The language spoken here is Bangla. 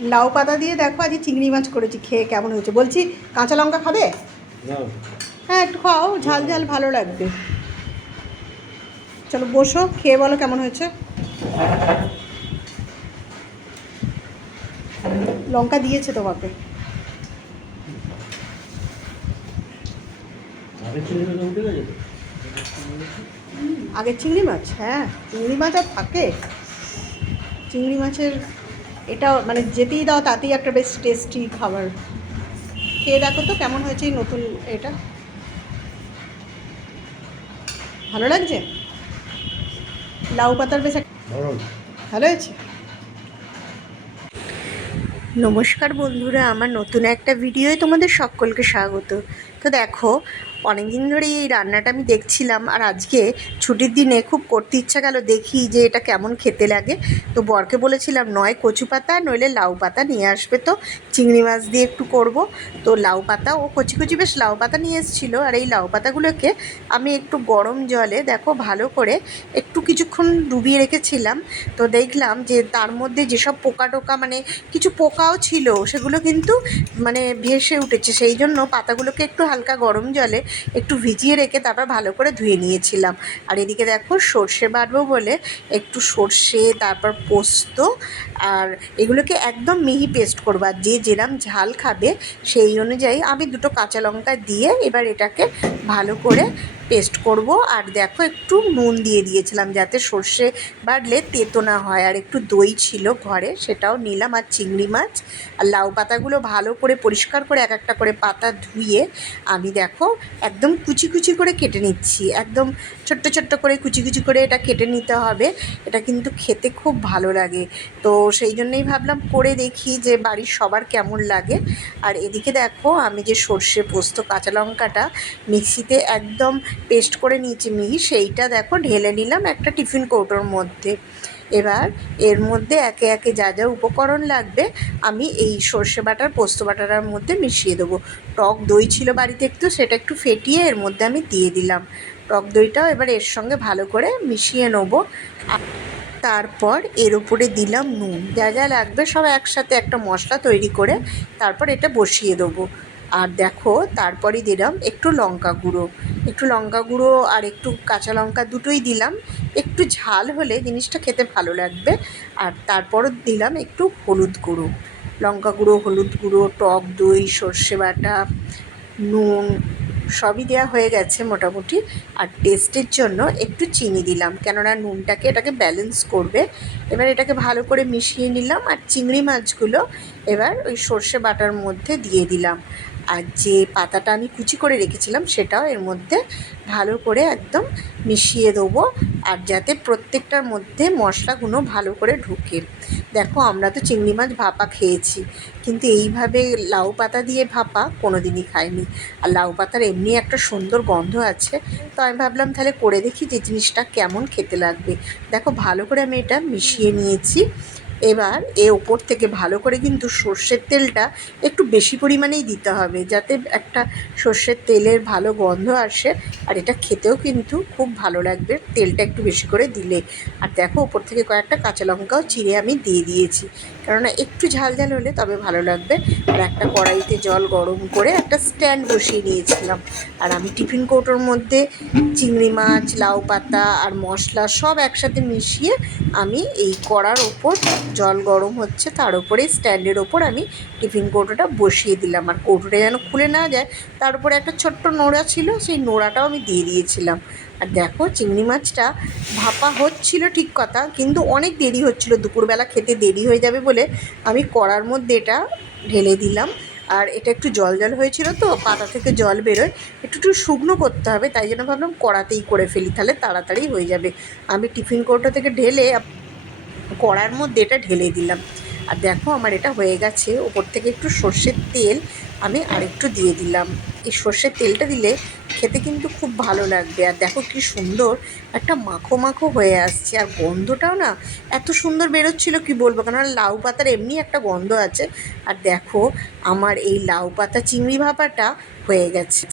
লাউ পাতা দিয়ে দেখো আজ চিংড়ি মাছ করেছি, খেয়ে কেমন হয়েছে বলছি। কাঁচা লঙ্কা খাবে? হ্যাঁ একটু খাও, ঝাল ঝাল ভালো লাগবে। চলো বসো, খেয়ে বলো কেমন হয়েছে। লঙ্কা দিয়েছে তোমাকে? আগের চিংড়ি মাছ? হ্যাঁ চিংড়ি মাছ আর থাকে। চিংড়ি মাছের এটা মানে যেতেই দাও তাতেই একটা বেশ টেস্টি খাবার। খেয়ে দেখো তো কেমন হয়েছে এই নতুন এটা। ভালো লাগছে? লাউ পাতার বেশ ভালো হয়েছে। নমস্কার বন্ধুরা, আমার নতুন একটা ভিডিওয় তোমাদের সকলকে স্বাগত। তো দেখো অনেক দিন ধরেই এই রান্নাটা আমি দেখছিলাম, আর আজকে ছুটির দিনে খুব করতে ইচ্ছা গেল, দেখি যে এটা কেমন খেতে লাগে। তো বরকে বলেছিলাম নয় কচু পাতা নইলে লাউ পাতা নিয়ে আসবে, তো চিংড়ি মাছ দিয়ে একটু করব। তো লাউ পাতা ও কচি কচি বেশ লাউ পাতা নিয়ে এসেছিলো, আর এই লাউ পাতাগুলোকে আমি একটু গরম জলে দেখো ভালো করে একটু কিছুক্ষণ ডুবিয়ে রেখেছিলাম। তো দেখলাম যে তার মধ্যে যেসব পোকা টোকা মানে কিছু পোকাও ছিল সেগুলো কিন্তু মানে ভেসে উঠেছে, সেই জন্য পাতাগুলোকে একটু হালকা গরম জলে একটু ভিজিয়ে রেখে তারপর ভালো করে ধুয়ে নিয়েছিলাম। আর এদিকে দেখো সর্ষে বাটবো বলে একটু সর্ষে, তারপর পোস্ত, আর এগুলোকে একদম মিহি পেস্ট করবো। আর যে যেরম ঝাল খাবে সেই অনুযায়ী আমি দুটো কাঁচা লঙ্কা দিয়ে এবার এটাকে ভালো করে পেস্ট করব। আর দেখো একটু নুন দিয়ে দিয়েছিলাম যাতে সর্ষে বাটলে তেতো না হয়, আর একটু দই ছিল ঘরে সেটাও নিলাম, আর চিংড়ি মাছ আর লাউ পাতাগুলো ভালো করে পরিষ্কার করে এক একটা করে পাতা ধুয়ে আমি দেখো একদম কুচি কুচি করে কেটে নিচ্ছি। একদম ছোট্ট ছোট্ট করে কুচি কুচি করে এটা কেটে নিতে হবে। এটা কিন্তু খেতে খুব ভালো লাগে, তো সেই জন্যই ভাবলাম করে দেখি যে বাড়ির সবার কেমন লাগে। আর এদিকে দেখো আমি যে সর্ষে পোস্ত কাঁচা লঙ্কাটা মিক্সিতে একদম পেস্ট করে নিয়েছি মিহি, সেইটা দেখো ঢেলে নিলাম একটা টিফিন কৌটোর মধ্যে। এবার এর মধ্যে একে একে যা যা উপকরণ লাগবে আমি এই সর্ষে বাটার পোস্ত বাটার মধ্যে মিশিয়ে দেবো। টক দই ছিল বাড়িতে একটু, সেটা একটু ফেটিয়ে এর মধ্যে আমি দিয়ে দিলাম। টক দইটাও এবার এর সঙ্গে ভালো করে মিশিয়ে নেবো। তারপর এর উপরে দিলাম নুন, যা যা লাগবে সব একসাথে একটা মশলা তৈরি করে তারপর এটা বসিয়ে দেবো। আর দেখো তারপরে দিলাম একটু লঙ্কা গুঁড়ো, একটু লঙ্কা গুঁড়ো আর একটু কাঁচা লঙ্কা দুটোই দিলাম। একটু ঝাল হলে জিনিসটা খেতে ভালো লাগবে। আর তারপরও দিলাম একটু হলুদ গুঁড়ো, লঙ্কা গুঁড়ো, হলুদ গুঁড়ো, টক দই, সর্ষে বাটা, নুন সবই দেওয়া হয়ে গেছে মোটামুটি। আর টেস্টের জন্য একটু চিনি দিলাম, কেননা নুনটাকে এটাকে ব্যালেন্স করবে। এবার এটাকে ভালো করে মিশিয়ে নিলাম, আর চিংড়ি মাছগুলো এবার ওই সর্ষে বাটার মধ্যে দিয়ে দিলাম। আর যে পাতাটা আমি কুচি করে রেখেছিলাম সেটাও এর মধ্যে ভালো করে একদম মিশিয়ে দেবো, আর যাতে প্রত্যেকটার মধ্যে মশলাগুলো ভালো করে ঢুকে। দেখো আমরা তো চিংড়ি মাছ ভাপা খেয়েছি, কিন্তু এইভাবে লাউ পাতা দিয়ে ভাপা কোনো দিনই খাইনি। আর লাউ পাতার এমনি একটা সুন্দর গন্ধ আছে, তো আমি ভাবলাম তাহলে করে দেখি যে জিনিসটা কেমন খেতে লাগবে। দেখো ভালো করে আমি এটা মিশিয়ে নিয়েছি। এবার ওপর থেকে ভালো করে কিন্তু সর্ষের তেলটা একটু বেশি পরিমাণেই দিতে হবে, যাতে একটা সর্ষের তেলের ভালো গন্ধ আসে, আর এটা খেতেও কিন্তু খুব ভালো লাগবে তেলটা একটু বেশি করে দিলে। আর দেখো ওপর থেকে কয়েকটা কাঁচা লঙ্কাও চিড়ে আমি দিয়ে দিয়েছি, কেননা একটু ঝাল ঝাল হলে তবে ভালো লাগবে। আর একটা কড়াইতে জল গরম করে একটা স্ট্যান্ড বসিয়ে নিয়েছিলাম, আর আমি টিফিন কৌটোর মধ্যে চিংড়ি মাছ, লাউ পাতা আর মশলা সব একসাথে মিশিয়ে আমি এই কড়ার ওপর জল গরম হচ্ছে তার উপরে স্ট্যান্ডের ওপর আমি টিফিন কৌটোটা বসিয়ে দিলাম। আর কৌটোটা যেন খুলে না যায় তার উপরে একটা ছোট্ট নোড়া ছিল, সেই নোড়াটাও আমি দিয়ে দিয়েছিলাম। আর দেখো চিংড়ি মাছটা ভাপা হচ্ছিল ঠিক কথা, কিন্তু অনেক দেরি হচ্ছিল, দুপুরবেলা খেতে দেরি হয়ে যাবে বলে আমি কড়ার মধ্যে এটা ঢেলে দিলাম। আর এটা একটু জল জল হয়েছিল, তো পাতা থেকে জল বেরোয়, একটু একটু শুকনো করতে হবে, তাই জন্য ভাবলাম কড়াতেই করে ফেলি, তাহলে তাড়াতাড়ি হয়ে যাবে। আমি টিফিন কৌটো থেকে ঢেলে কড়ার মধ্যে এটা ঢেলে দিলাম। আর দেখো আমার এটা হয়ে গেছে। ওপর থেকে একটু সর্ষের তেল আমি আরেকটু দিয়ে দিলাম। এই সর্ষের তেলটা দিলে খেতে কিন্তু খুব ভালো লাগবে। আর দেখো কি সুন্দর একটা মাখো মাখো হয়ে আসছে, আর গন্ধটাও না এত সুন্দর বেরোচ্ছিল কি বলবো, কেননা লাউ পাতার এমনি একটা গন্ধ আছে। আর দেখো আমার এই লাউ পাতা চিংড়ি ভাপাটা হয়ে গেছে।